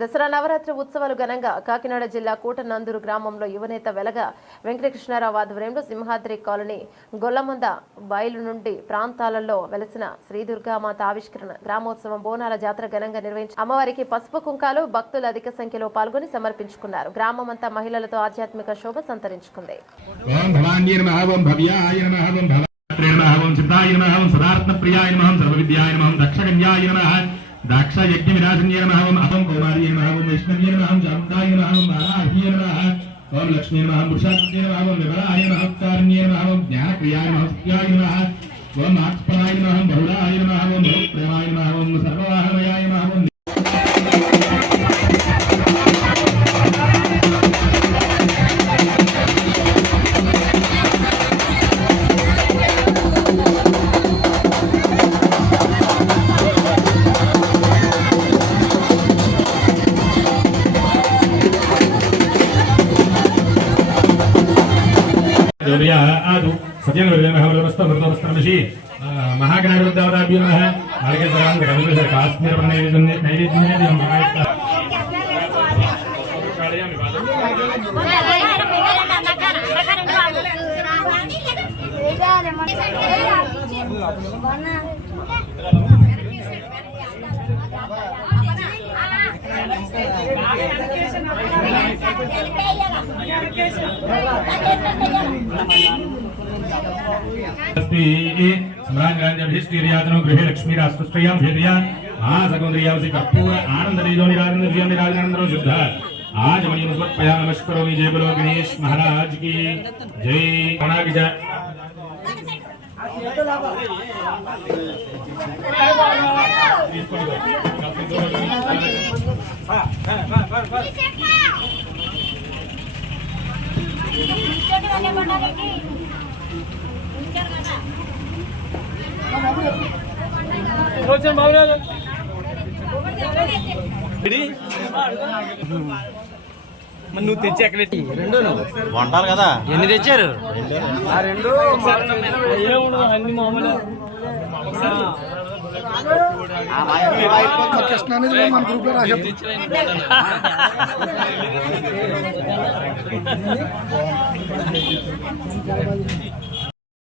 దసరా నవరాత్రి ఉత్సవాలు ఘనంగా కాకినాడ జిల్లా కూటనందూరు గ్రామంలో యువనేత వెలగ వెంకటకృష్ణారావు ఆధ్వర్యంలో సింహాద్రి కాలనీ గొల్లమంద బయలు నుండి ప్రాంతాలలో వెలసిన శ్రీ దుర్గామాత ఆవిష్కరణ గ్రామోత్సవం బోనాల జాతర ఘనంగా నిర్వహించి అమ్మవారికి పసుపు కుంకాలు భక్తులు అధిక సంఖ్యలో పాల్గొని సమర్పించుకున్నారు. గ్రామమంతా మహిళలతో ఆధ్యాత్మిక శోభ సంతరించుకుంది. दाक्ष यज्ञ विराजन्ये नमः ओम अहं कौमार्ये नमः ओम वैष्णव्ये नमः ओम जामताय नमः ओम बालाह्ये नमः ओम लक्ष्मी नमः ओम वृषाकृत्ये नमः ओम विवराय नमः कारण्ये नमः ओम ज्ञानक्रियाय नमः सत्याय नमः ओम आत्मनाय नमः ओम बहुलाय नमः ओम बहुप्रेमाय नमः ओम सर्ववाहनमयाय नमः ओम महागणाधिपति काश्मीर गृहे लक्ष्मी राष्ट्रयां भेदया आसगोन्द्रियावसि कर्पूर आनंदरीजो निराजनंदरो शुद्ध आज मणि समर्पया नमस्करोमि। जय बोलो गणेश महाराज की जय। నువ్వు తెచ్చి ఎక్కడ రెండు వంటాలి కదా ఎన్ని తెచ్చారు రెండు అన్ని మామూలు కృష్ణ అనేది మన గ్రూప్ లో రాశారు.